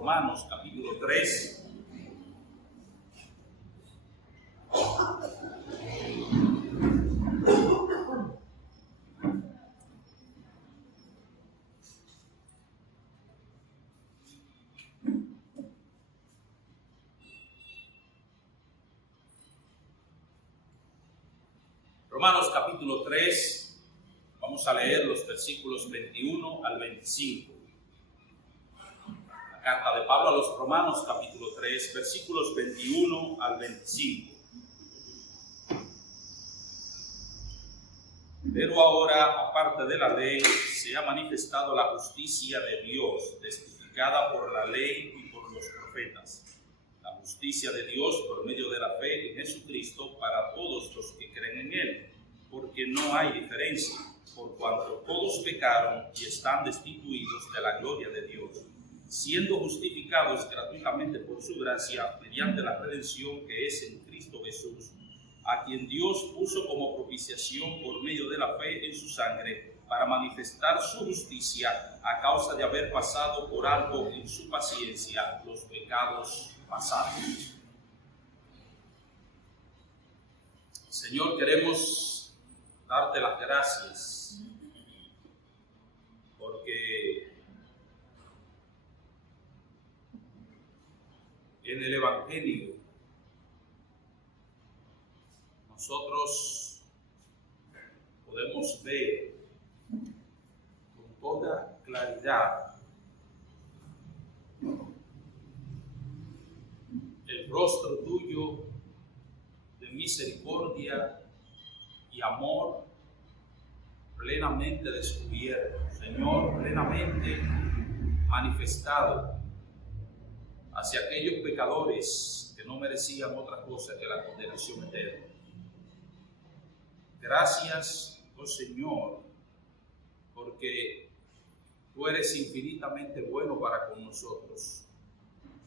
Romanos capítulo 3. Romanos capítulo 3, vamos a leer los versículos 21 al 25. La carta de Pablo a los Romanos capítulo 3, versículos 21 al 25. Pero ahora, aparte de la ley, se ha manifestado la justicia de Dios, testificada por la ley y por los profetas. La justicia de Dios por medio de la fe en Jesucristo para todos los que creen en Él, porque no hay diferencia, por cuanto todos pecaron y están destituidos de la gloria de Dios, siendo justificados gratuitamente por su gracia mediante la redención que es en Cristo Jesús, a quien Dios puso como propiciación por medio de la fe en su sangre, para manifestar su justicia a causa de haber pasado por alto en su paciencia los pecados pasados. Señor, queremos darte las gracias porque en el Evangelio nosotros podemos ver con toda claridad el rostro tuyo de misericordia y amor plenamente descubierto, Señor, plenamente manifestado hacia aquellos pecadores que no merecían otra cosa que la condenación eterna. Gracias, oh Señor, porque tú eres infinitamente bueno para con nosotros.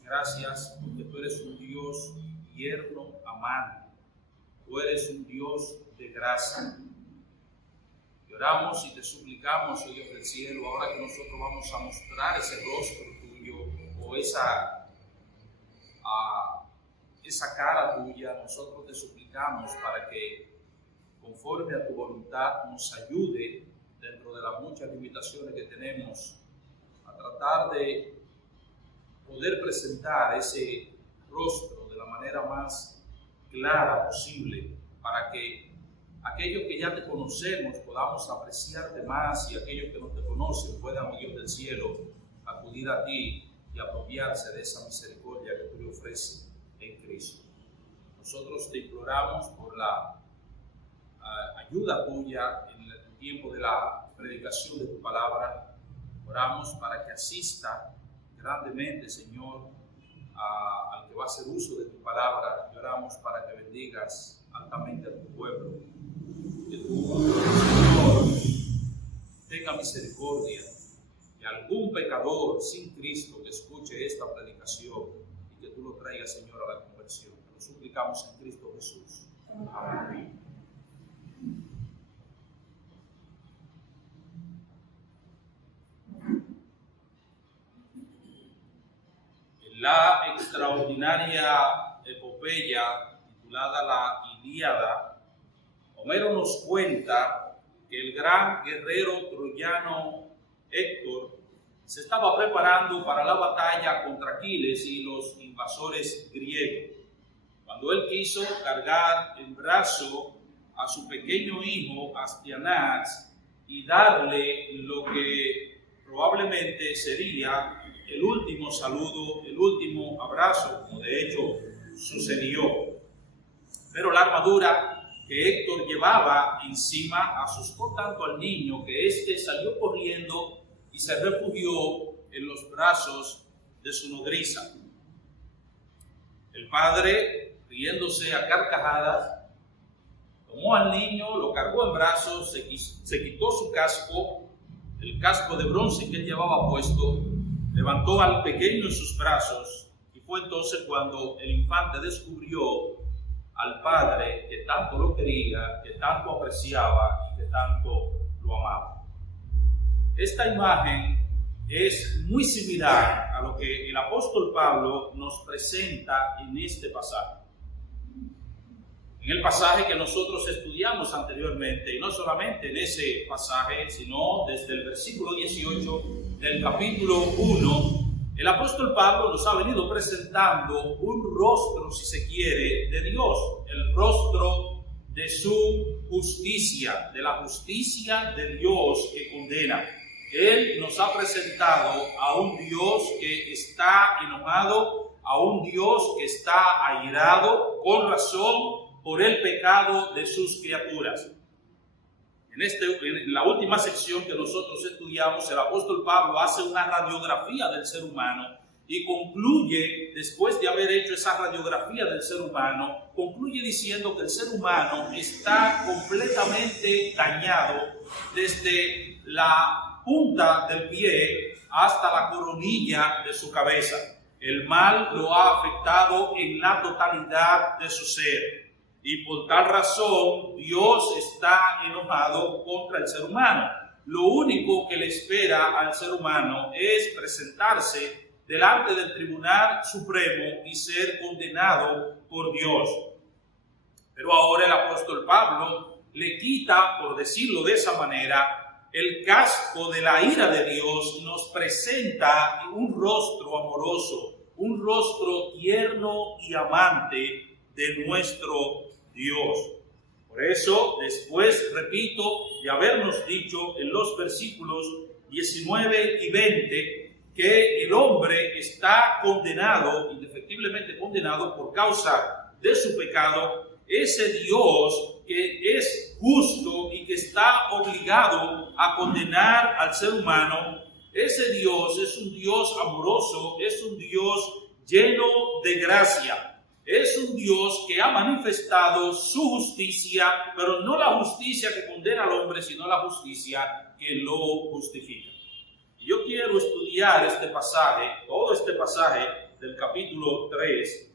Gracias porque tú eres un Dios tierno, amante. Tú eres un Dios de gracia. Y oramos y te suplicamos, oh Dios del cielo, ahora que nosotros vamos a mostrar ese rostro tuyo o esa cara tuya, nosotros te suplicamos para que, conforme a tu voluntad, nos ayude dentro de las muchas limitaciones que tenemos a tratar de poder presentar ese rostro de la manera más clara posible, para que aquellos que ya te conocemos podamos apreciarte más y aquellos que no te conocen puedan, oh Dios del cielo, acudir a ti y apropiarse de esa misericordia que tú le ofreces en Cristo. Nosotros te imploramos por la ayuda tuya en el tiempo de la predicación de tu palabra. Oramos para que asista grandemente, Señor, al que va a hacer uso de tu palabra, y oramos para que bendigas altamente a tu pueblo. Que tú, Señor, tenga misericordia de algún pecador sin Cristo que escuche esta predicación y que tú lo traigas, Señor, a la conversión. Lo suplicamos en Cristo Jesús. Amén. La extraordinaria epopeya titulada La Ilíada, Homero nos cuenta que el gran guerrero troyano Héctor se estaba preparando para la batalla contra Aquiles y los invasores griegos, cuando él quiso cargar en brazo a su pequeño hijo Astianax y darle lo que probablemente sería el último saludo, el último abrazo, como de hecho sucedió. Pero la armadura que Héctor llevaba encima asustó tanto al niño que éste salió corriendo y se refugió en los brazos de su nodriza. El padre, riéndose a carcajadas, tomó al niño, lo cargó en brazos, se quitó su casco, el casco de bronce que él llevaba puesto, levantó al pequeño en sus brazos, y fue entonces cuando el infante descubrió al padre que tanto lo quería, que tanto apreciaba y que tanto lo amaba. Esta imagen es muy similar a lo que el apóstol Pablo nos presenta en este pasaje. En el pasaje que nosotros estudiamos anteriormente, y no solamente en ese pasaje, sino desde el versículo 18 del capítulo 1, el apóstol Pablo nos ha venido presentando un rostro, si se quiere, de Dios, el rostro de su justicia, de la justicia de Dios que condena. Él nos ha presentado a un Dios que está enojado, a un Dios que está airado con razón por el pecado de sus criaturas. En la última sección que nosotros estudiamos, el apóstol Pablo hace una radiografía del ser humano y concluye, después de haber hecho esa radiografía del ser humano, concluye diciendo que el ser humano está completamente dañado desde la punta del pie hasta la coronilla de su cabeza. El mal lo ha afectado en la totalidad de su ser. Y por tal razón, Dios está enojado contra el ser humano. Lo único que le espera al ser humano es presentarse delante del Tribunal Supremo y ser condenado por Dios. Pero ahora el apóstol Pablo le quita, por decirlo de esa manera, el casco de la ira de Dios y nos presenta un rostro amoroso, un rostro tierno y amante de nuestro Dios. Por eso, después, repito, de habernos dicho en los versículos 19 y 20 que el hombre está condenado, indefectiblemente condenado por causa de su pecado, ese Dios que es justo y que está obligado a condenar al ser humano, ese Dios es un Dios amoroso, es un Dios lleno de gracia. Es un Dios que ha manifestado su justicia, pero no la justicia que condena al hombre, sino la justicia que lo justifica. Y yo quiero estudiar este pasaje, todo este pasaje del capítulo 3,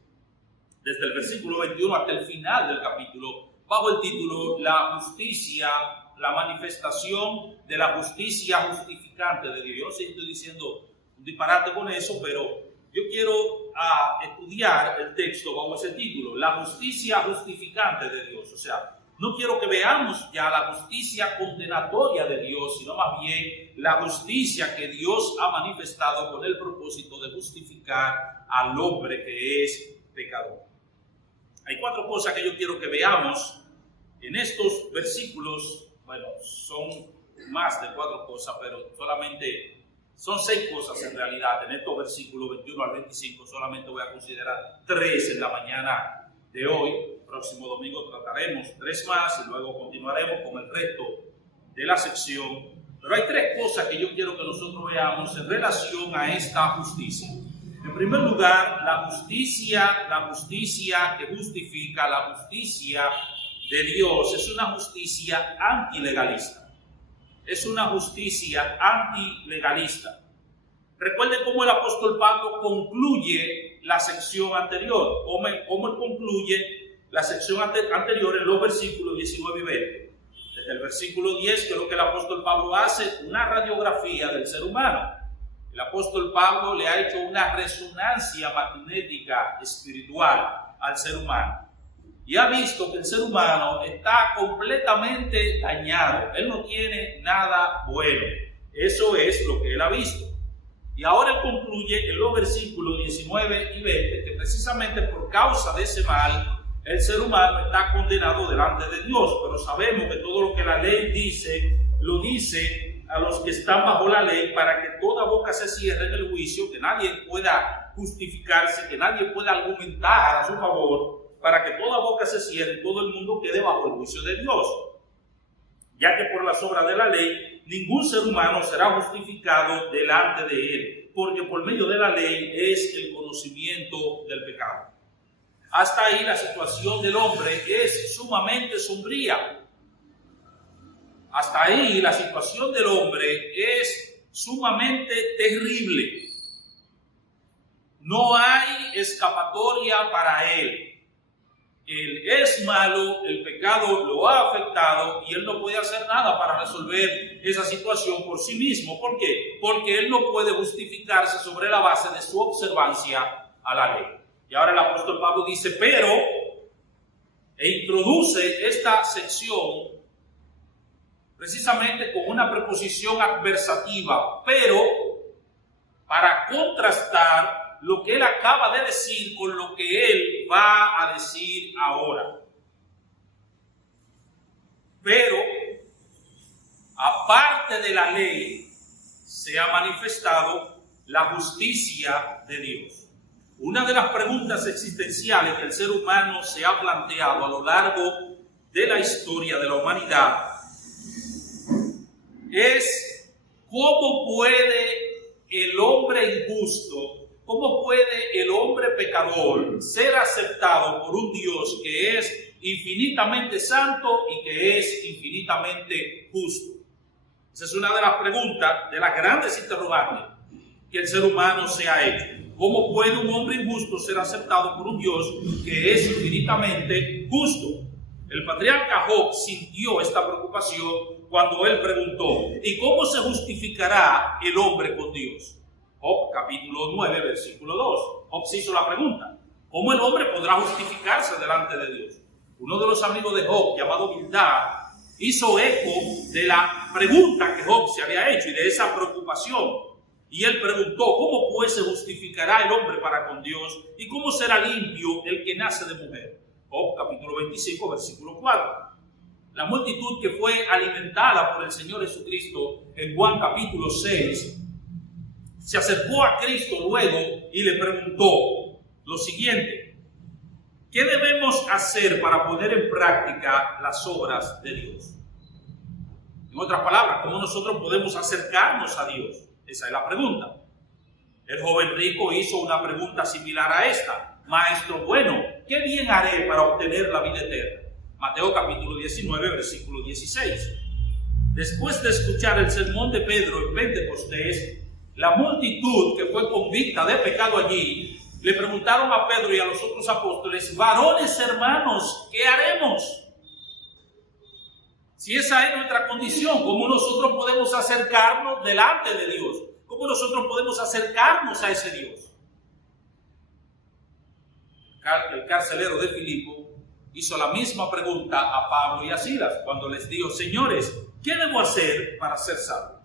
desde el versículo 21 hasta el final del capítulo, bajo el título La justicia, la manifestación de la justicia justificante de Dios. Yo no sé si estoy diciendo un disparate con eso, pero yo quiero estudiar el texto bajo ese título, la justicia justificante de Dios. O sea, no quiero que veamos ya la justicia condenatoria de Dios, sino más bien la justicia que Dios ha manifestado con el propósito de justificar al hombre que es pecador. Hay 4 cosas que yo quiero que veamos en estos versículos. Bueno, son más de 4 cosas, pero solamente son 6 cosas en realidad. En estos versículos 21 al 25 solamente voy a considerar 3 en la mañana de hoy. El próximo domingo trataremos 3 más y luego continuaremos con el resto de la sección. Pero hay 3 cosas que yo quiero que nosotros veamos en relación a esta justicia. En primer lugar, la justicia que justifica, la justicia de Dios es una justicia antilegalista. Es una justicia antilegalista. Recuerden cómo el apóstol Pablo concluye la sección anterior, cómo él concluye la sección anterior en los versículos 19 y 20. Desde el versículo 10, que es lo que el apóstol Pablo hace, una radiografía del ser humano. El apóstol Pablo le ha hecho una resonancia magnética espiritual al ser humano. Y ha visto que el ser humano está completamente dañado. Él no tiene nada bueno. Eso es lo que él ha visto. Y ahora él concluye en los versículos 19 y 20 que precisamente por causa de ese mal, el ser humano está condenado delante de Dios. Pero sabemos que todo lo que la ley dice, lo dice a los que están bajo la ley para que toda boca se cierre en el juicio, que nadie pueda justificarse, que nadie pueda argumentar a su favor, para que toda boca se cierre y todo el mundo quede bajo el juicio de Dios. Ya que por las obras de la ley, ningún ser humano será justificado delante de él, porque por medio de la ley es el conocimiento del pecado. Hasta ahí la situación del hombre es sumamente sombría. Hasta ahí la situación del hombre es sumamente terrible. No hay escapatoria para él. él es malo, el pecado lo ha afectado y él no puede hacer nada para resolver esa situación por sí mismo. ¿Por qué? Porque él no puede justificarse sobre la base de su observancia a la ley. Y ahora el apóstol Pablo dice, pero, e introduce esta sección precisamente con una preposición adversativa, pero para contrastar lo que él acaba de decir con lo que él va a decir ahora. Pero, aparte de la ley, se ha manifestado la justicia de Dios. Una de las preguntas existenciales que el ser humano se ha planteado a lo largo de la historia de la humanidad es ¿cómo puede el hombre injusto, cómo puede el hombre pecador ser aceptado por un Dios que es infinitamente santo y que es infinitamente justo? Esa es una de las preguntas, de las grandes interrogantes que el ser humano se ha hecho. ¿Cómo puede un hombre injusto ser aceptado por un Dios que es infinitamente justo? El patriarca Job sintió esta preocupación cuando él preguntó, ¿y cómo se justificará el hombre con Dios? Job capítulo 9, versículo 2. Job se hizo la pregunta, ¿cómo el hombre podrá justificarse delante de Dios? Uno de los amigos de Job, llamado Bildad, hizo eco de la pregunta que Job se había hecho y de esa preocupación. Y él preguntó, ¿cómo pues se justificará el hombre para con Dios? ¿Y cómo será limpio el que nace de mujer? Job capítulo 25, versículo 4. La multitud que fue alimentada por el Señor Jesucristo en Juan capítulo 6, se acercó a Cristo luego y le preguntó lo siguiente: ¿qué debemos hacer para poner en práctica las obras de Dios? En otras palabras, ¿cómo nosotros podemos acercarnos a Dios? Esa es la pregunta. El joven rico hizo una pregunta similar a esta. Maestro bueno, ¿qué bien haré para obtener la vida eterna? Mateo capítulo 19, versículo 16. Después de escuchar el sermón de Pedro en Pentecostés, la multitud que fue convicta de pecado allí, le preguntaron a Pedro y a los otros apóstoles, varones hermanos, ¿qué haremos? Si esa es nuestra condición, ¿cómo nosotros podemos acercarnos delante de Dios? ¿Cómo nosotros podemos acercarnos a ese Dios? El carcelero de Filipo hizo la misma pregunta a Pablo y a Silas cuando les dijo, señores, ¿qué debo hacer para ser salvo?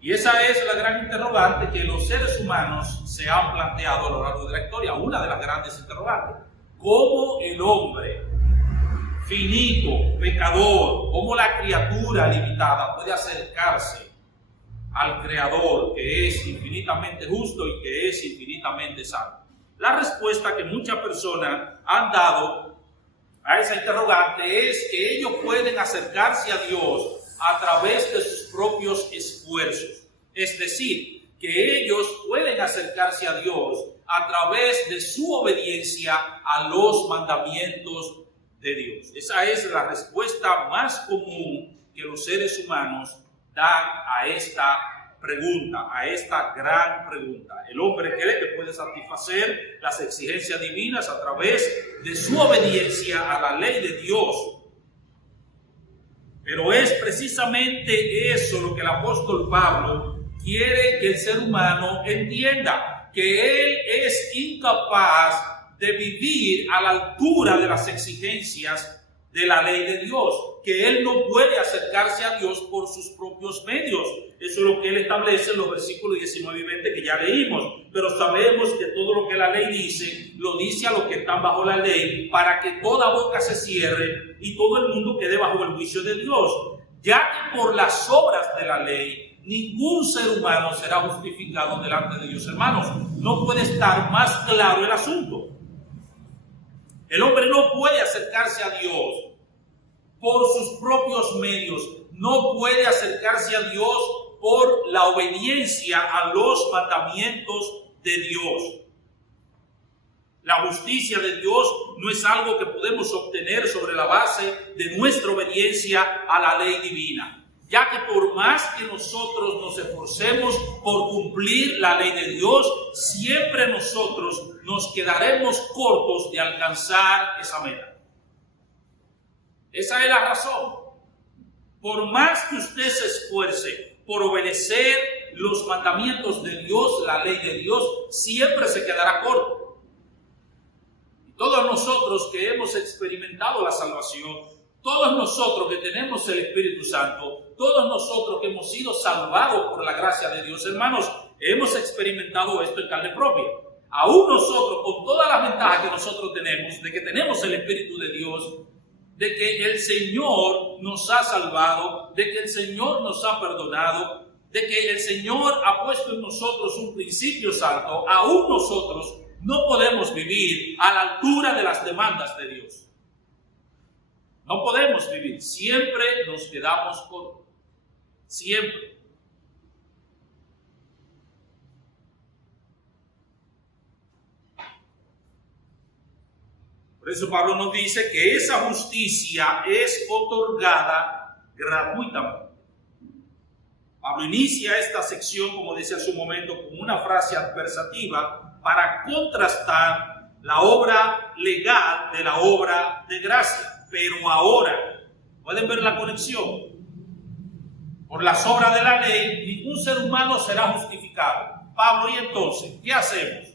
Y esa es la gran interrogante que los seres humanos se han planteado a lo largo de la historia, una de las grandes interrogantes. ¿Cómo el hombre finito, pecador, cómo la criatura limitada puede acercarse al Creador que es infinitamente justo y que es infinitamente santo? La respuesta que muchas personas han dado a esa interrogante es que ellos pueden acercarse a Dios a través de sus propios esfuerzos. Es decir, que ellos pueden acercarse a Dios a través de su obediencia a los mandamientos de Dios. Esa es la respuesta más común que los seres humanos dan a esta pregunta, a esta gran pregunta. El hombre cree que puede satisfacer las exigencias divinas a través de su obediencia a la ley de Dios. Pero es precisamente eso lo que el apóstol Pablo quiere que el ser humano entienda, que él es incapaz de vivir a la altura de las exigencias de la ley de Dios, que él no puede acercarse a Dios por sus propios medios. Eso es lo que él establece en los versículos 19 y 20 que ya leímos. Pero sabemos que todo lo que la ley dice, lo dice a los que están bajo la ley, para que toda boca se cierre y todo el mundo quede bajo el juicio de Dios. Ya que por las obras de la ley, ningún ser humano será justificado delante de Dios. Hermanos, no puede estar más claro el asunto. El hombre no puede acercarse a Dios por sus propios medios, no puede acercarse a Dios por la obediencia a los mandamientos de Dios. La justicia de Dios no es algo que podemos obtener sobre la base de nuestra obediencia a la ley divina. ya que por más que nosotros nos esforcemos por cumplir la ley de Dios, siempre nosotros nos quedaremos cortos de alcanzar esa meta. Esa es la razón. Por más que usted se esfuerce por obedecer los mandamientos de Dios, la ley de Dios, siempre se quedará corto. Y todos nosotros que hemos experimentado la salvación, todos nosotros que tenemos el Espíritu Santo, todos nosotros que hemos sido salvados por la gracia de Dios, hermanos, hemos experimentado esto en carne propia. Aún nosotros, con todas las ventajas que nosotros tenemos, de que tenemos el Espíritu de Dios, de que el Señor nos ha salvado, de que el Señor nos ha perdonado, de que el Señor ha puesto en nosotros un principio santo, aún nosotros no podemos vivir a la altura de las demandas de Dios. No podemos vivir, siempre nos quedamos cortos, siempre. Por eso Pablo nos dice que esa justicia es otorgada gratuitamente. Pablo inicia esta sección, como decía hace un momento, con una frase adversativa para contrastar la obra legal de la obra de gracia. Pero ahora, ¿pueden ver la conexión? Por las obras de la ley, ningún ser humano será justificado. Pablo, ¿y entonces qué hacemos?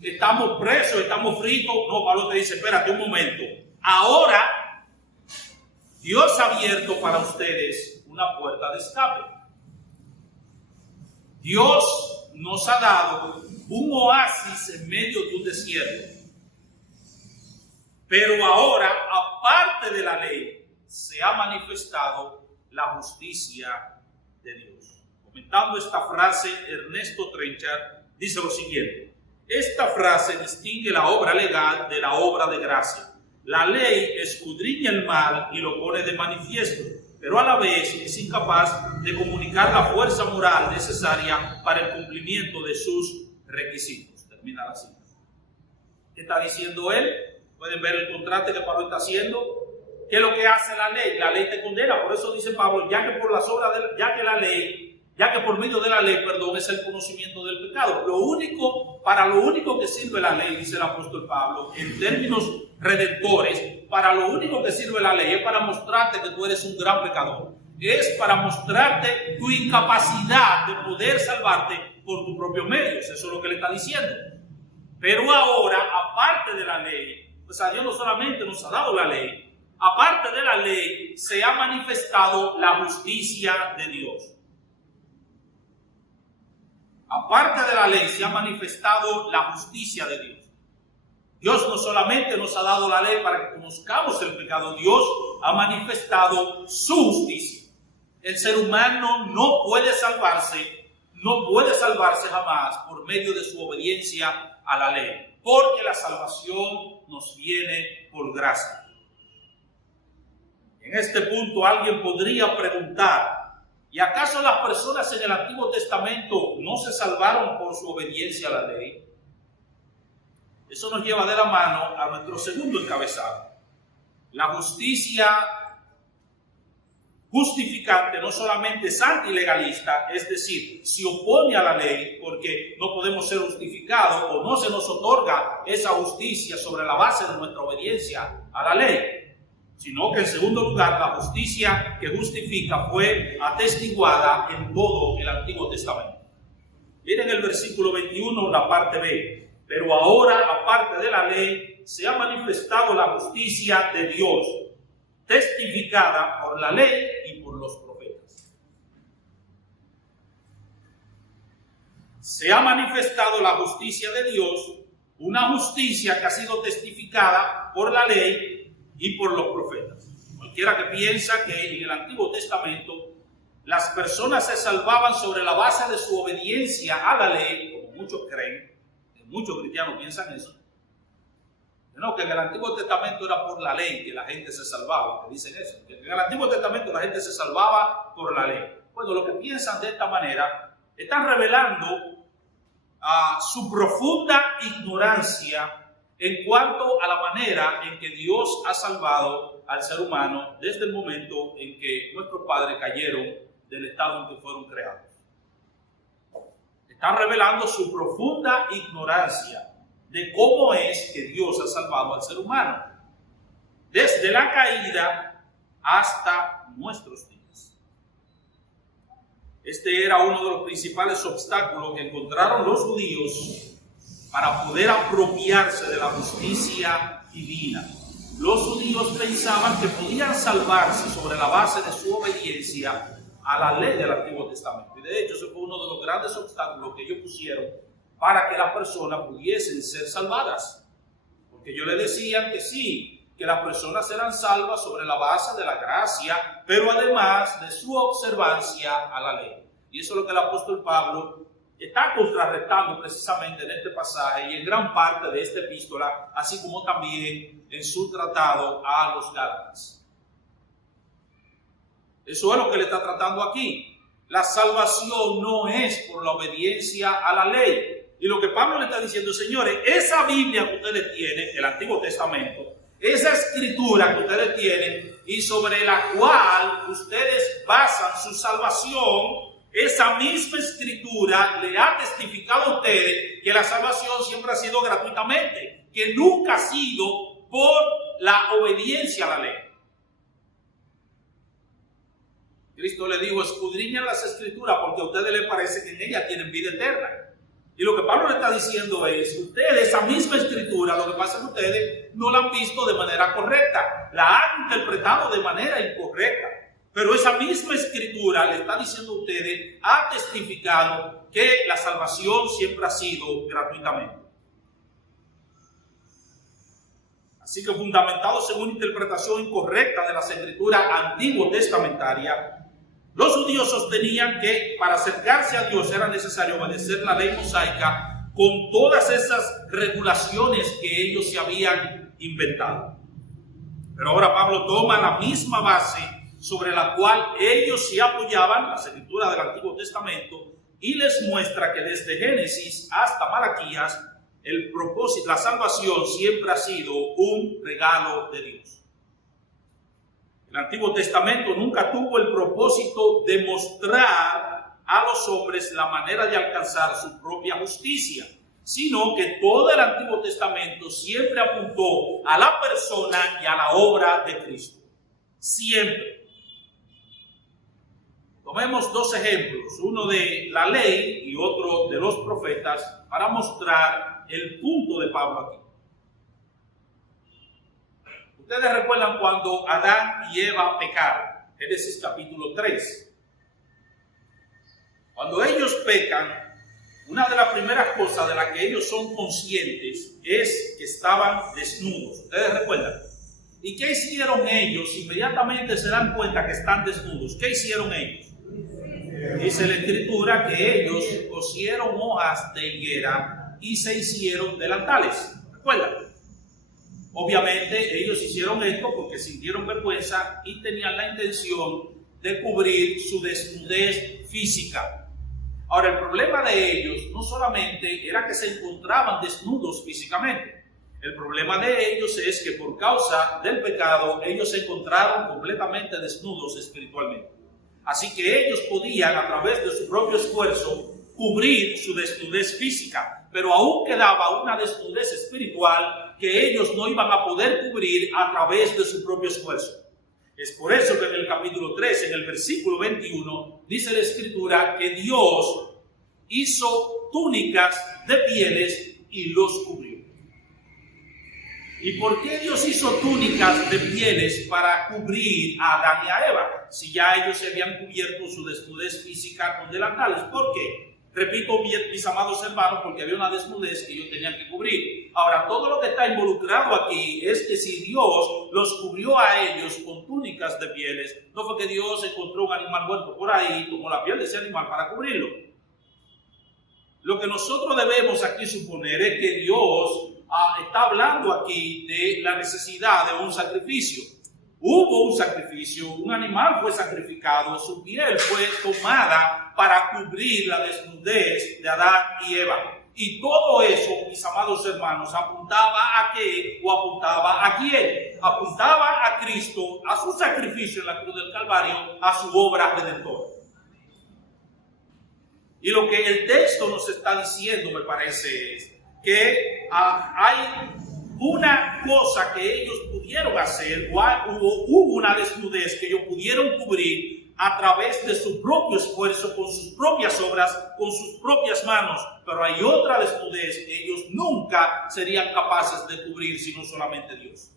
¿Estamos presos? ¿Estamos fritos? No, Pablo te dice, espérate un momento. Ahora, Dios ha abierto para ustedes una puerta de escape. Dios nos ha dado un oasis en medio de un desierto. Pero ahora, aparte de la ley, se ha manifestado la justicia de Dios. Comentando esta frase, Ernesto Trenchard dice lo siguiente: esta frase distingue la obra legal de la obra de gracia. La ley escudriña el mal y lo pone de manifiesto, pero a la vez es incapaz de comunicar la fuerza moral necesaria para el cumplimiento de sus requisitos. Termina la cita. ¿Qué está diciendo él? Pueden ver el contraste que Pablo está haciendo. ¿Qué es lo que hace la ley? La ley te condena. Por eso dice Pablo, ya que por las obras ya que por medio de la ley, es el conocimiento del pecado. Para lo único que sirve la ley, dice el apóstol Pablo, en términos redentores, para lo único que sirve la ley es para mostrarte que tú eres un gran pecador. Es para mostrarte tu incapacidad de poder salvarte por tus propios medios. Eso es lo que le está diciendo. Pero ahora, aparte de la ley, pues a Dios no solamente nos ha dado la ley, aparte de la ley se ha manifestado la justicia de Dios. Aparte de la ley se ha manifestado la justicia de Dios. Dios no solamente nos ha dado la ley para que conozcamos el pecado, Dios ha manifestado su justicia. El ser humano no puede salvarse jamás por medio de su obediencia a la ley, porque la salvación nos viene por gracia. En este punto alguien podría preguntar, ¿y acaso las personas en el Antiguo Testamento no se salvaron por su obediencia a la ley? Eso nos lleva de la mano a nuestro segundo encabezado. La justicia justificante no solamente es antilegalista, es decir, se opone a la ley porque no podemos ser justificados o no se nos otorga esa justicia sobre la base de nuestra obediencia a la ley, sino que en segundo lugar la justicia que justifica fue atestiguada en todo el Antiguo Testamento. Miren el versículo 21, la parte B. Pero ahora, aparte de la ley, se ha manifestado la justicia de Dios, testificada por la ley y por los profetas. Se ha manifestado la justicia de Dios, una justicia que ha sido testificada por la ley y por los profetas. Cualquiera que piensa que en el Antiguo Testamento las personas se salvaban sobre la base de su obediencia a la ley, como muchos creen, muchos cristianos piensan eso, no, que en el Antiguo Testamento era por la ley que la gente se salvaba, que dicen eso, que en el Antiguo Testamento la gente se salvaba por la ley. Bueno, los que piensan de esta manera están revelando su profunda ignorancia en cuanto a la manera en que Dios ha salvado al ser humano desde el momento en que nuestros padres cayeron del estado en que fueron creados. Están revelando su profunda ignorancia de cómo es que Dios ha salvado al ser humano, desde la caída hasta nuestros días. Este era uno de los principales obstáculos que encontraron los judíos para poder apropiarse de la justicia divina. Los judíos pensaban que podían salvarse sobre la base de su obediencia a la ley del Antiguo Testamento. Y de hecho, ese fue uno de los grandes obstáculos que ellos pusieron para que las personas pudiesen ser salvadas. Porque ellos le decían que sí, que las personas eran salvas sobre la base de la gracia, pero además de su observancia a la ley. Y eso es lo que el apóstol Pablo está contrarrestando precisamente en este pasaje y en gran parte de esta epístola, así como también en su tratado a los Gálatas. Eso es lo que le está tratando aquí. La salvación no es por la obediencia a la ley. Y lo que Pablo le está diciendo, señores, esa Biblia que ustedes tienen, el Antiguo Testamento, esa escritura que ustedes tienen y sobre la cual ustedes basan su salvación, esa misma escritura le ha testificado a ustedes que la salvación siempre ha sido gratuitamente, que nunca ha sido por la obediencia a la ley. Cristo le dijo, escudriñan las escrituras porque a ustedes les parece que en ellas tienen vida eterna. Y lo que Pablo le está diciendo es, ustedes, esa misma escritura, lo que pasa es que ustedes no la han visto de manera correcta, la han interpretado de manera incorrecta. Pero esa misma escritura le está diciendo a ustedes, ha testificado que la salvación siempre ha sido gratuitamente. Así que fundamentados en una interpretación incorrecta de las escrituras antiguo testamentaria, los judíos sostenían que para acercarse a Dios era necesario obedecer la ley mosaica con todas esas regulaciones que ellos se habían inventado. Pero ahora Pablo toma la misma base sobre la cual ellos se apoyaban, las escrituras del Antiguo Testamento, y les muestra que desde Génesis hasta Malaquías, el propósito, la salvación siempre ha sido un regalo de Dios. El Antiguo Testamento nunca tuvo el propósito de mostrar a los hombres la manera de alcanzar su propia justicia, sino que todo el Antiguo Testamento siempre apuntó a la persona y a la obra de Cristo. Siempre. Tomemos dos ejemplos, uno de la ley y otro de los profetas, para mostrar el punto de Pablo aquí. Ustedes recuerdan cuando Adán y Eva pecaron, Génesis capítulo 3. Cuando ellos pecan, una de las primeras cosas de las que ellos son conscientes es que estaban desnudos. ¿Ustedes recuerdan? ¿Y qué hicieron ellos? Inmediatamente se dan cuenta que están desnudos. ¿Qué hicieron ellos? Dice la escritura que ellos cosieron hojas de higuera y se hicieron delantales. ¿Recuerdan? Obviamente ellos hicieron esto porque sintieron vergüenza y tenían la intención de cubrir su desnudez física. Ahora, el problema de ellos no solamente era que se encontraban desnudos físicamente. El problema de ellos es que por causa del pecado ellos se encontraron completamente desnudos espiritualmente. Así que ellos podían, a través de su propio esfuerzo, cubrir su desnudez física, pero aún quedaba una desnudez espiritual que ellos no iban a poder cubrir a través de su propio esfuerzo. Es por eso que en el capítulo 3, en el versículo 21, dice la escritura que Dios hizo túnicas de pieles y los cubrió. ¿Y por qué Dios hizo túnicas de pieles para cubrir a Adán y a Eva? Si ya ellos se habían cubierto su desnudez física con delantales. ¿Por qué? Repito, mis amados hermanos, porque había una desnudez que ellos tenían que cubrir. Ahora, todo lo que está involucrado aquí es que si Dios los cubrió a ellos con túnicas de pieles, no fue que Dios encontró un animal muerto por ahí, tomó la piel de ese animal para cubrirlo. Lo que nosotros debemos aquí suponer es que Dios está hablando aquí de la necesidad de un sacrificio. Hubo un sacrificio, un animal fue sacrificado, su piel fue tomada para cubrir la desnudez de Adán y Eva. Y todo eso, mis amados hermanos, apuntaba a qué o apuntaba a quién. apuntaba a Cristo, a su sacrificio en la cruz del Calvario, a su obra redentora. Y lo que el texto nos está diciendo, me parece, es que hay una cosa que ellos pudieron hacer, hubo una desnudez que ellos pudieron cubrir a través de su propio esfuerzo, con sus propias obras, con sus propias manos, pero hay otra desnudez que ellos nunca serían capaces de cubrir, sino solamente Dios.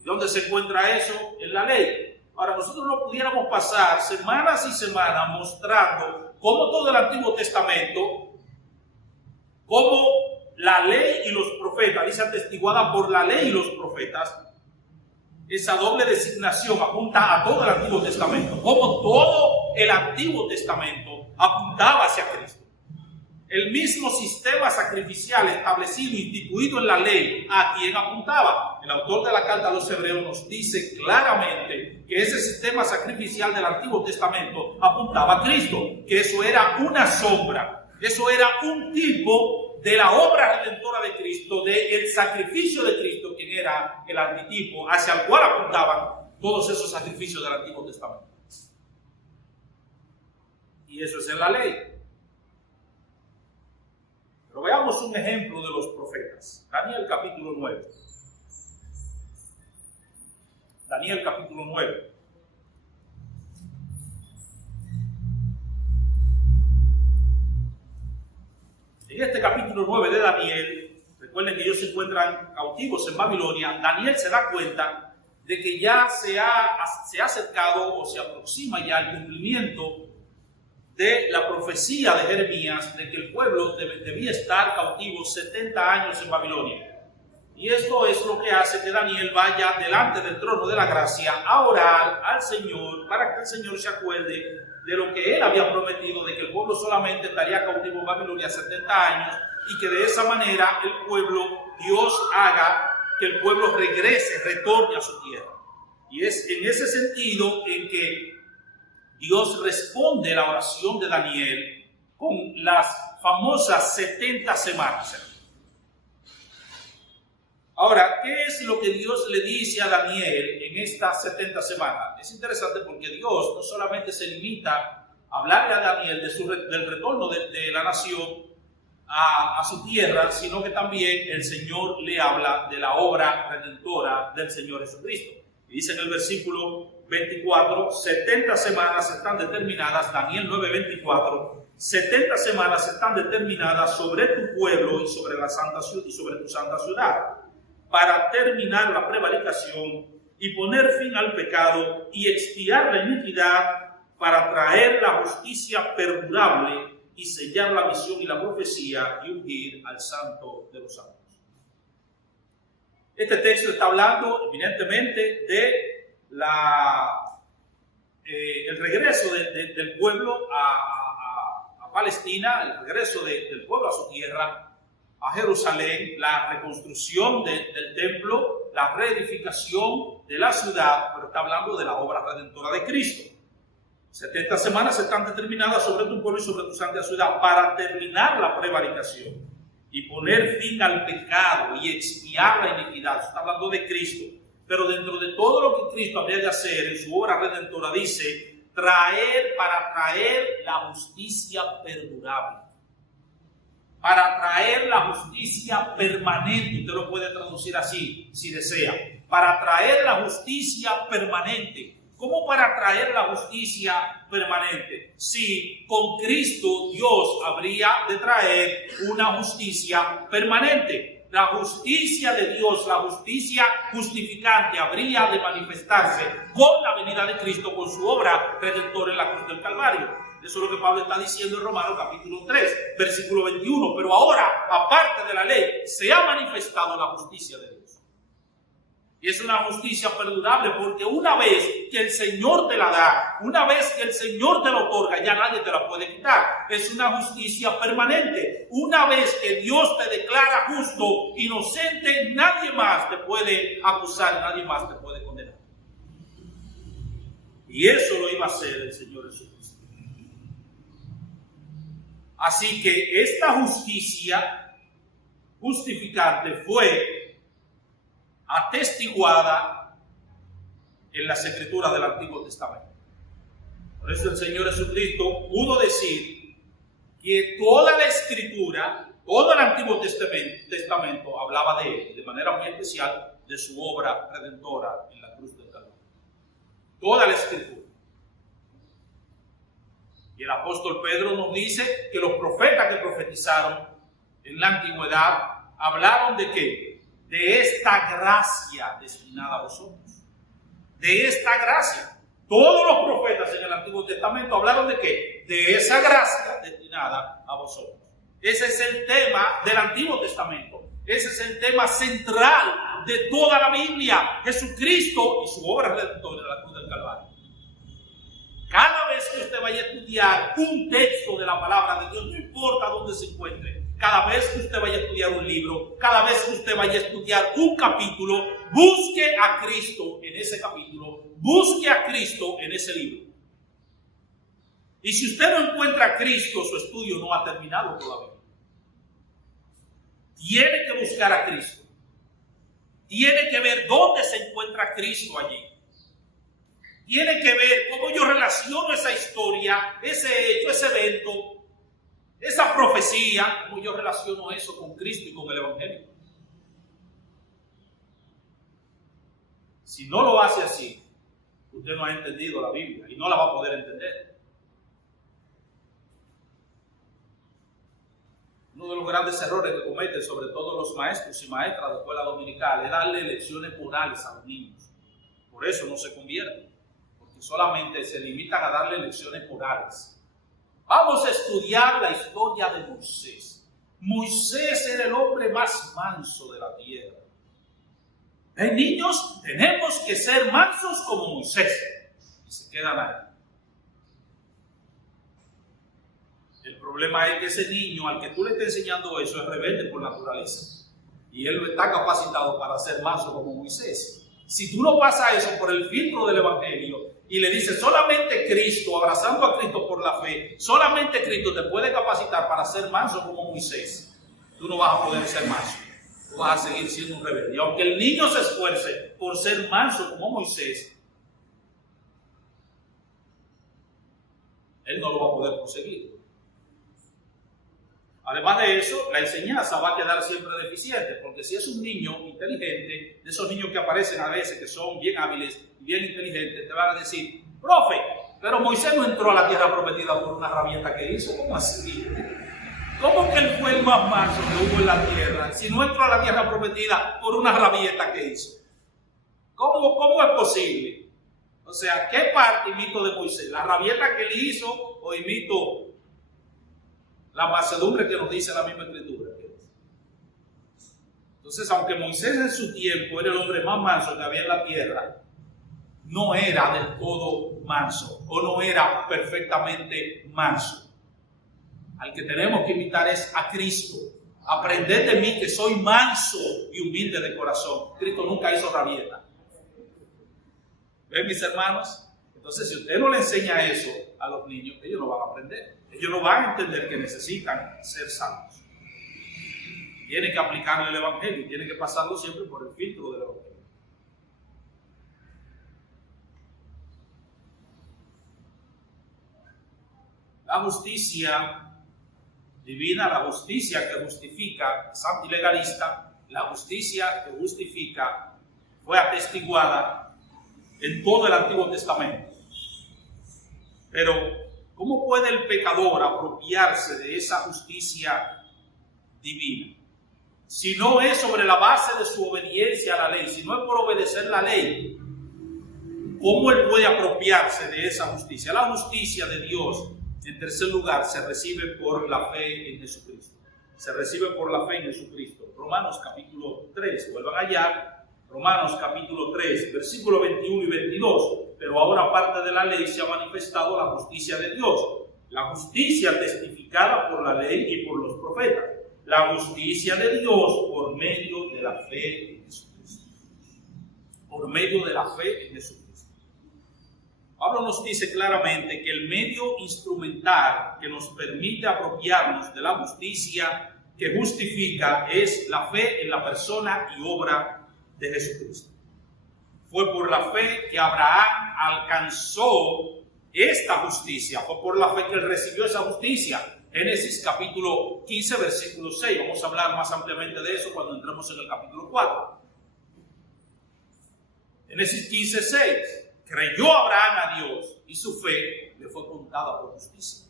¿Y dónde se encuentra eso? En la ley. Ahora, nosotros no pudiéramos pasar semanas y semanas mostrando cómo todo el Antiguo Testamento, cómo la ley y los profetas, dice atestiguada por la ley y los profetas, esa doble designación apunta a todo el Antiguo Testamento, como todo el Antiguo Testamento apuntaba hacia Cristo. El mismo sistema sacrificial establecido, instituido en la ley, ¿a quién apuntaba? El autor de la carta a los Hebreos nos dice claramente que ese sistema sacrificial del Antiguo Testamento apuntaba a Cristo, que eso era una sombra, eso era un tipo de la obra redentora de Cristo, del sacrificio de Cristo, quien era el antitipo hacia el cual apuntaban todos esos sacrificios del Antiguo Testamento. Y eso es en la ley. Pero veamos un ejemplo de los profetas. Daniel capítulo 9. Daniel capítulo 9. En este capítulo 9 de Daniel, recuerden que ellos se encuentran cautivos en Babilonia. Daniel se da cuenta de que ya se ha acercado o se aproxima ya el cumplimiento de la profecía de Jeremías de que el pueblo debía estar cautivo 70 años en Babilonia. Y esto es lo que hace que Daniel vaya delante del trono de la gracia a orar al Señor para que el Señor se acuerde de lo que él había prometido, de que el pueblo solamente estaría cautivo en Babilonia 70 años y que de esa manera el pueblo, Dios haga que el pueblo regrese, retorne a su tierra. Y es en ese sentido en que Dios responde la oración de Daniel con las famosas 70 semanas. Ahora, ¿qué es lo que Dios le dice a Daniel en estas 70 semanas? Es interesante porque Dios no solamente se limita a hablarle a Daniel del retorno de la nación a su tierra, sino que también el Señor le habla de la obra redentora del Señor Jesucristo. Y dice en el versículo 24, 70 semanas están determinadas, Daniel 9:24, 70 semanas están determinadas sobre tu pueblo y sobre la santa ciudad y sobre tu santa ciudad, para terminar la prevaricación y poner fin al pecado y expiar la iniquidad, para traer la justicia perdurable y sellar la visión y la profecía y ungir al santo de los santos. Este texto está hablando evidentemente de el regreso del pueblo a Palestina, el regreso del pueblo a su tierra, a Jerusalén, la reconstrucción del templo, la reedificación de la ciudad, pero está hablando de la obra redentora de Cristo. 70 semanas están determinadas sobre tu pueblo y sobre tu santa ciudad para terminar la prevaricación y poner fin al pecado y expiar la iniquidad. Está hablando de Cristo. Pero dentro de todo lo que Cristo habría de hacer en su obra redentora, dice, para traer la justicia perdurable. Para traer la justicia permanente. Usted lo puede traducir así, si desea. Para traer la justicia permanente. ¿Cómo para traer la justicia permanente? Si con Cristo Dios habría de traer una justicia permanente. La justicia de Dios, la justicia justificante, habría de manifestarse con la venida de Cristo, con su obra redentora en la cruz del Calvario. Eso es lo que Pablo está diciendo en Romanos capítulo 3, versículo 21. Pero ahora, aparte de la ley, se ha manifestado la justicia de Dios. Y es una justicia perdurable porque una vez que el Señor te la da, una vez que el Señor te la otorga, ya nadie te la puede quitar. Es una justicia permanente. Una vez que Dios te declara justo, inocente, nadie más te puede acusar, nadie más te puede condenar. Y eso lo iba a hacer el Señor Jesucristo. Así que esta justicia justificante fue atestiguada en las escrituras del Antiguo Testamento. Por eso el Señor Jesucristo pudo decir que toda la escritura, todo el Antiguo Testamento hablaba de Él, de manera muy especial de su obra redentora en la cruz del Calvario. Toda la escritura. Y el apóstol Pedro nos dice que los profetas que profetizaron en la antigüedad hablaron de ¿qué? De esta gracia destinada a vosotros. De esta gracia. Todos los profetas en el Antiguo Testamento hablaron de ¿qué? De esa gracia destinada a vosotros. Ese es el tema del Antiguo Testamento. Ese es el tema central de toda la Biblia. Jesucristo y su obra redentora en la cruz del Calvario. Cada vez que usted vaya a estudiar un texto de la palabra de Dios, no importa dónde se encuentre, cada vez que usted vaya a estudiar un libro, cada vez que usted vaya a estudiar un capítulo, busque a Cristo en ese capítulo, busque a Cristo en ese libro. Y si usted no encuentra a Cristo, su estudio no ha terminado todavía. Tiene que buscar a Cristo. Tiene que ver dónde se encuentra Cristo allí. Tiene que ver cómo yo relaciono esa historia, ese hecho, ese evento, esa profecía, cómo yo relaciono eso con Cristo y con el Evangelio. Si no lo hace así, usted no ha entendido la Biblia y no la va a poder entender. Uno de los grandes errores que cometen sobre todo los maestros y maestras de escuela dominical es darle lecciones morales a los niños. Por eso no se convierten, porque solamente se limitan a darle lecciones morales. Vamos a estudiar la historia de Moisés. Moisés era el hombre más manso de la tierra. Niños, tenemos que ser mansos como Moisés. Y se quedan ahí. El problema es que ese niño al que tú le estás enseñando eso es rebelde por naturaleza. Y él no está capacitado para ser manso como Moisés. Si tú no pasas eso por el filtro del Evangelio y le dices solamente Cristo, abrazando a Cristo por la fe, solamente Cristo te puede capacitar para ser manso como Moisés, tú no vas a poder ser manso. Tú vas a seguir siendo un rebelde. Y aunque el niño se esfuerce por ser manso como Moisés, él no lo va a poder conseguir. Además de eso, la enseñanza va a quedar siempre deficiente, porque si es un niño inteligente, de esos niños que aparecen a veces, que son bien hábiles, bien inteligentes, te van a decir, profe, pero Moisés no entró a la tierra prometida por una rabieta que hizo. ¿Cómo así? ¿Cómo que él fue el más manso que hubo en la tierra, si no entró a la tierra prometida por una rabieta que hizo? ¿Cómo es posible? O sea, ¿qué parte imito de Moisés? ¿La rabieta que él hizo o imito la mansedumbre que nos dice la misma escritura? Entonces, aunque Moisés en su tiempo era el hombre más manso que había en la tierra, no era del todo manso o no era perfectamente manso. Al que tenemos que imitar es a Cristo. Aprended de mí que soy manso y humilde de corazón. Cristo nunca hizo rabieta. ¿Ven, mis hermanos? Entonces, si usted no le enseña eso a los niños, ellos no van a aprender. Ellos no van a entender que necesitan ser santos. Tienen que aplicarle el Evangelio y tienen que pasarlo siempre por el filtro del Evangelio. La justicia divina, la justicia que justifica, es antilegalista, la justicia que justifica fue atestiguada en todo el Antiguo Testamento. Pero, ¿cómo puede el pecador apropiarse de esa justicia divina? Si no es sobre la base de su obediencia a la ley, si no es por obedecer la ley, ¿cómo él puede apropiarse de esa justicia? La justicia de Dios, en tercer lugar, se recibe por la fe en Jesucristo. Se recibe por la fe en Jesucristo. Romanos capítulo 3, vuelvan allá. Romanos capítulo 3, versículo 21 y 22. Pero ahora, aparte de la ley, se ha manifestado la justicia de Dios. La justicia testificada por la ley y por los profetas. La justicia de Dios por medio de la fe en Jesucristo. Por medio de la fe en Jesucristo. Pablo nos dice claramente que el medio instrumental que nos permite apropiarnos de la justicia que justifica es la fe en la persona y obra de Jesucristo. Fue por la fe que Abraham alcanzó esta justicia. Fue por la fe que él recibió esa justicia. Génesis capítulo 15, versículo 6. Vamos a hablar más ampliamente de eso cuando entremos en el capítulo 4. Génesis 15, 6. Creyó Abraham a Dios y su fe le fue contada por justicia.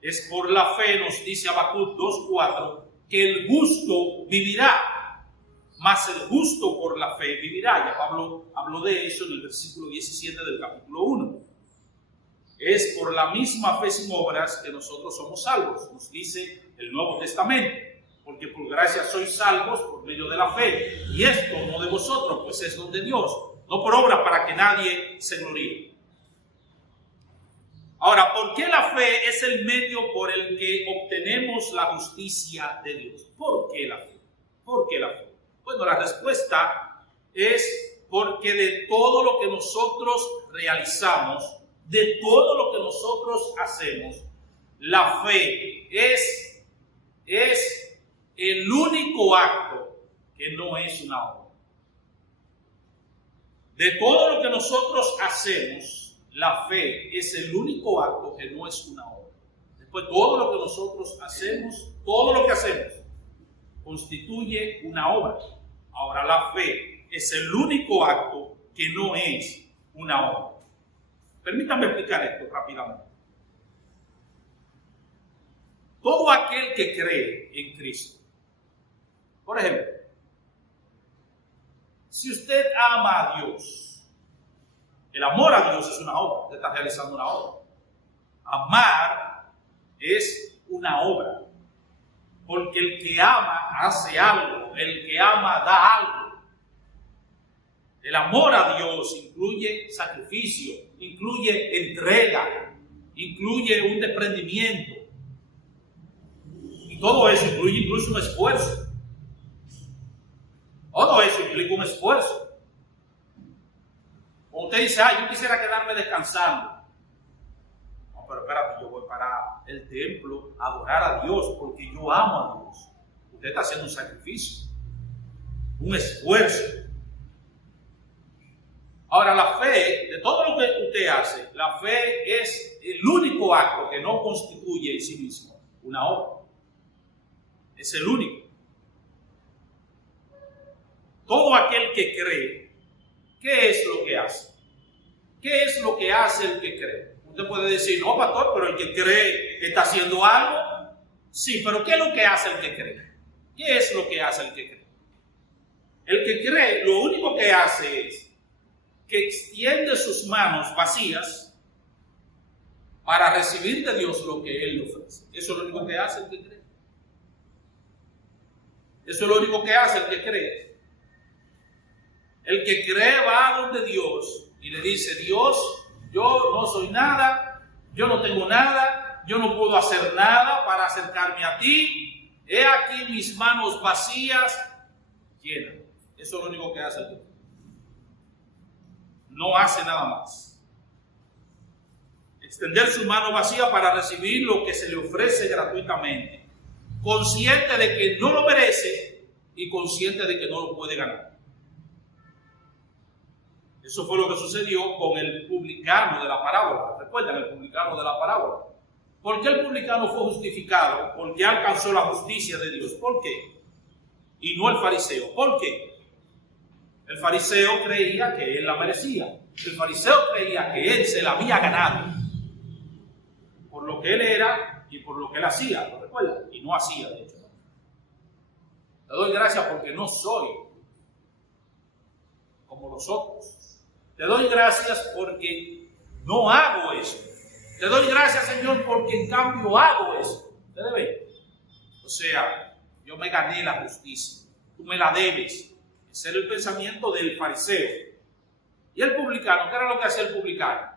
Es por la fe, nos dice Habacuc 2:4, que el justo vivirá, mas el justo por la fe vivirá. Ya Pablo habló de eso en el versículo 17 del capítulo 1. Es por la misma fe sin obras que nosotros somos salvos, nos dice el Nuevo Testamento, porque por gracia sois salvos por medio de la fe, y esto no de vosotros, pues es don de Dios, no por obra para que nadie se gloríe. Ahora, ¿por qué la fe es el medio por el que obtenemos la justicia de Dios? ¿Por qué la fe? ¿Por qué la fe? Bueno, la respuesta es porque de todo lo que nosotros realizamos, de todo lo que nosotros hacemos, la fe es el único acto que no es una obra. De todo lo que nosotros hacemos, la fe es el único acto que no es una obra. Después, todo lo que nosotros hacemos, todo lo que hacemos, constituye una obra. Ahora, la fe es el único acto que no es una obra. Permítanme explicar esto rápidamente. Todo aquel que cree en Cristo, por ejemplo, si usted ama a Dios, el amor a Dios es una obra, usted está realizando una obra. Amar es una obra, porque el que ama hace algo, el que ama da algo. El amor a Dios incluye sacrificio, incluye entrega, incluye un desprendimiento. Y todo eso incluye incluso un esfuerzo. Todo eso implica un esfuerzo. Cuando usted dice, yo quisiera quedarme descansando. No, pero espérate, yo voy para el templo a adorar a Dios porque yo amo a Dios. Usted está haciendo un sacrificio, un esfuerzo. Ahora, la fe, de todo lo que usted hace, la fe es el único acto que no constituye en sí mismo una obra. Es el único. Todo aquel que cree, ¿qué es lo que hace? ¿Qué es lo que hace el que cree? Usted puede decir, no, pastor, pero el que cree está haciendo algo. Sí, pero ¿qué es lo que hace el que cree? ¿Qué es lo que hace el que cree? El que cree, lo único que hace es que extiende sus manos vacías para recibir de Dios lo que Él le ofrece. Eso es lo único que hace el que cree. Eso es lo único que hace el que cree. El que cree va a donde Dios y le dice, Dios, yo no soy nada, yo no tengo nada, yo no puedo hacer nada para acercarme a ti. He aquí mis manos vacías, llena. Eso es lo único que hace el que cree. No hace nada más. Extender su mano vacía para recibir lo que se le ofrece gratuitamente, consciente de que no lo merece y consciente de que no lo puede ganar. Eso fue lo que sucedió con el publicano de la parábola. ¿Recuerdan el publicano de la parábola? ¿Por qué el publicano fue justificado? Porque alcanzó la justicia de Dios. ¿Por qué? Y no el fariseo. ¿Por qué? El fariseo creía que él la merecía. El fariseo creía que él se la había ganado por lo que él era y por lo que él hacía. ¿Lo recuerdan? Y no hacía, de hecho. Te doy gracias porque no soy como los otros. Te doy gracias porque no hago eso. Te doy gracias, Señor, porque en cambio hago eso. ¿Ustedes ven? O sea, yo me gané la justicia. Tú me la debes. Ese era el pensamiento del fariseo. Y el publicano, ¿qué era lo que hacía el publicano?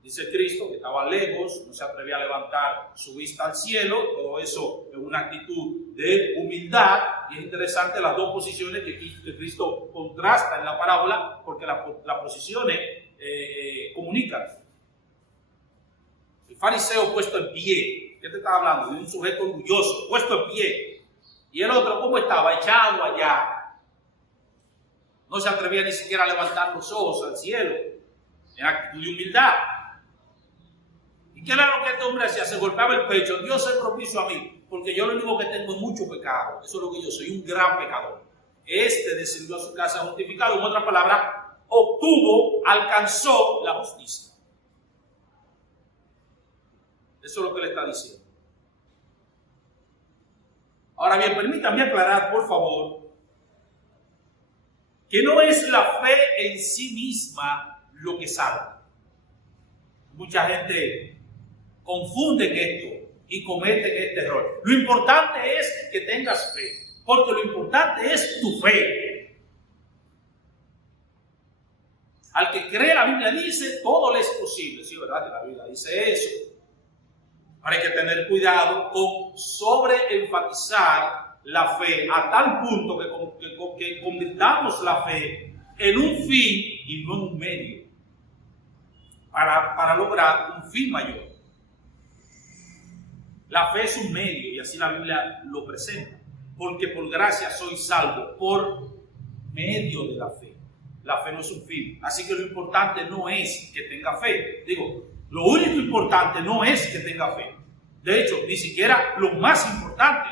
Dice Cristo que estaba lejos, no se atrevía a levantar su vista al cielo. Todo eso es una actitud de humildad. Y es interesante las dos posiciones que Cristo contrasta en la parábola, porque las posiciones comunican. El fariseo puesto en pie. ¿Qué te estaba hablando? De un sujeto orgulloso, puesto en pie. Y el otro, ¿cómo estaba? Echado allá. No se atrevía ni siquiera a levantar los ojos al cielo, en actitud de humildad. ¿Y qué era lo que este hombre hacía? Se golpeaba el pecho. Dios es propicio a mí, porque yo lo único que tengo es mucho pecado. Eso es lo que yo soy, un gran pecador. Este descendió a su casa justificado. En otras palabras, alcanzó la justicia. Eso es lo que le está diciendo. Ahora bien, permítanme aclarar, por favor, que no es la fe en sí misma lo que salva. Mucha gente confunde esto y cometen este error. Lo importante es que tengas fe, porque lo importante es tu fe. Al que cree, la Biblia dice, todo le es posible. Sí, ¿verdad? Que la Biblia dice eso. Ahora hay que tener cuidado con sobreenfatizar la fe a tal punto que convirtamos la fe en un fin y no en un medio para lograr un fin mayor. La fe es un medio y así la Biblia lo presenta, porque por gracia soy salvo por medio de la fe. La fe no es un fin, así que lo importante no es que tenga fe. Lo único importante no es que tenga fe. De hecho, ni siquiera lo más importante.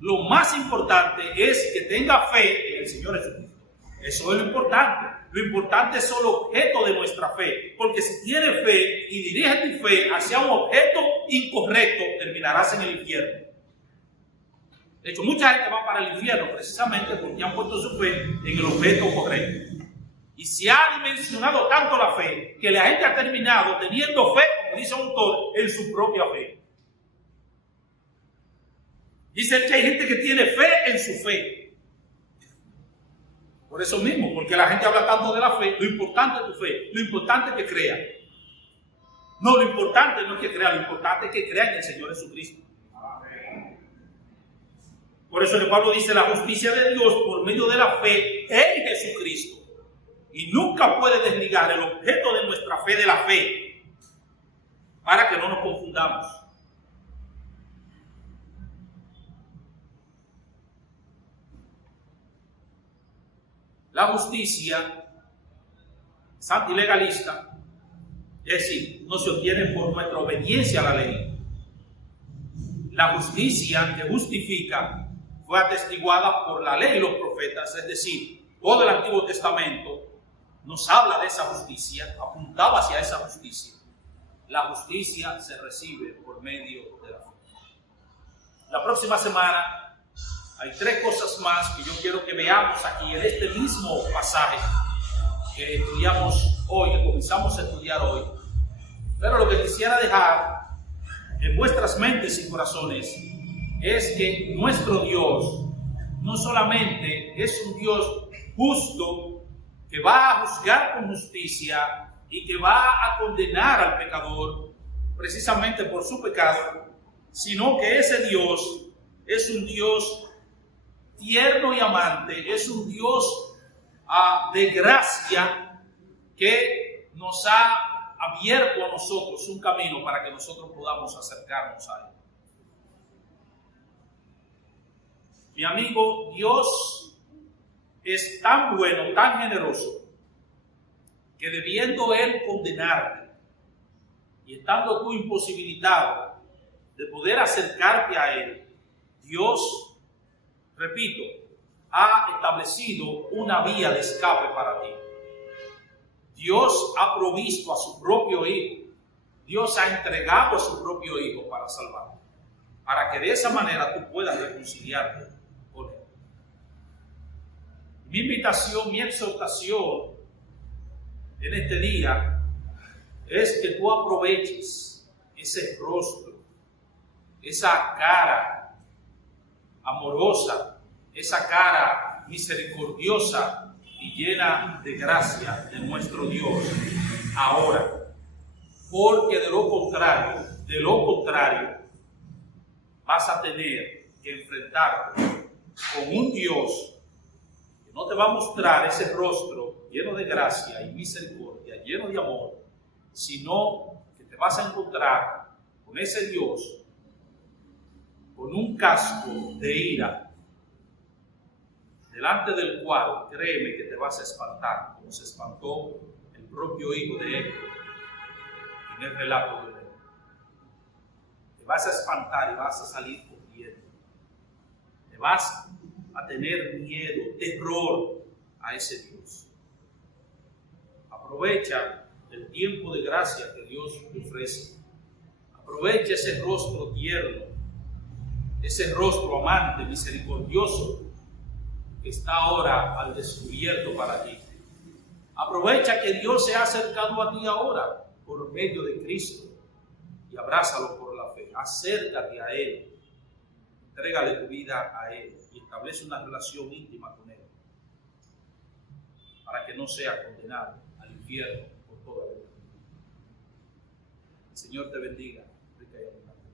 Lo más importante es que tenga fe en el Señor Jesucristo. Eso es lo importante. Lo importante es el objeto de nuestra fe. Porque si tienes fe y diriges tu fe hacia un objeto incorrecto, terminarás en el infierno. De hecho, mucha gente va para el infierno precisamente porque han puesto su fe en el objeto correcto. Y se ha dimensionado tanto la fe que la gente ha terminado teniendo fe, como dice un autor, en su propia fe. Dice que hay gente que tiene fe en su fe. Por eso mismo, porque la gente habla tanto de la fe, lo importante es tu fe, lo importante es que crea. No, lo importante no es que crea, lo importante es que crea en el Señor Jesucristo. Por eso que Pablo dice la justicia de Dios por medio de la fe en Jesucristo. Y nunca puede desligar el objeto de nuestra fe de la fe, para que no nos confundamos. La justicia santa y legalista, es decir, no se obtiene por nuestra obediencia a la ley. La justicia que justifica fue atestiguada por la ley y los profetas, es decir, todo el Antiguo Testamento nos habla de esa justicia, apuntaba hacia esa justicia. La justicia se recibe por medio de la fe. La próxima semana hay 3 cosas más que yo quiero que veamos aquí en este mismo pasaje que estudiamos hoy, que comenzamos a estudiar hoy. Pero lo que quisiera dejar en vuestras mentes y corazones es que nuestro Dios no solamente es un Dios justo que va a juzgar con justicia y que va a condenar al pecador precisamente por su pecado, sino que ese Dios es un Dios tierno y amante, es un Dios de gracia que nos ha abierto a nosotros un camino para que nosotros podamos acercarnos a Él. Mi amigo, Dios es tan bueno, tan generoso, que debiendo Él condenarte y estando tú imposibilitado de poder acercarte a Él, Dios, repito, ha establecido una vía de escape para ti. Dios ha provisto a su propio Hijo. Dios ha entregado a su propio Hijo para salvarte, para que de esa manera tú puedas reconciliarte con Él. Mi invitación, mi exhortación en este día es que tú aproveches ese rostro, esa cara amorosa, esa cara misericordiosa y llena de gracia de nuestro Dios ahora, porque de lo contrario vas a tener que enfrentarte con un Dios que no te va a mostrar ese rostro lleno de gracia y misericordia, lleno de amor, sino que te vas a encontrar con ese Dios con un casco de ira delante del cual créeme que te vas a espantar, como se espantó el propio hijo de él en el relato de él. Te vas a espantar y vas a salir corriendo. Te vas a tener miedo, terror a ese Dios. Aprovecha el tiempo de gracia que Dios te ofrece. Aprovecha ese rostro tierno, ese rostro amante, misericordioso, que está ahora al descubierto para ti. Aprovecha que Dios se ha acercado a ti ahora por medio de Cristo y abrázalo por la fe. Acércate a Él, entrégale tu vida a Él y establece una relación íntima con Él para que no sea condenado al infierno por toda la vida. El Señor te bendiga rica y abundante.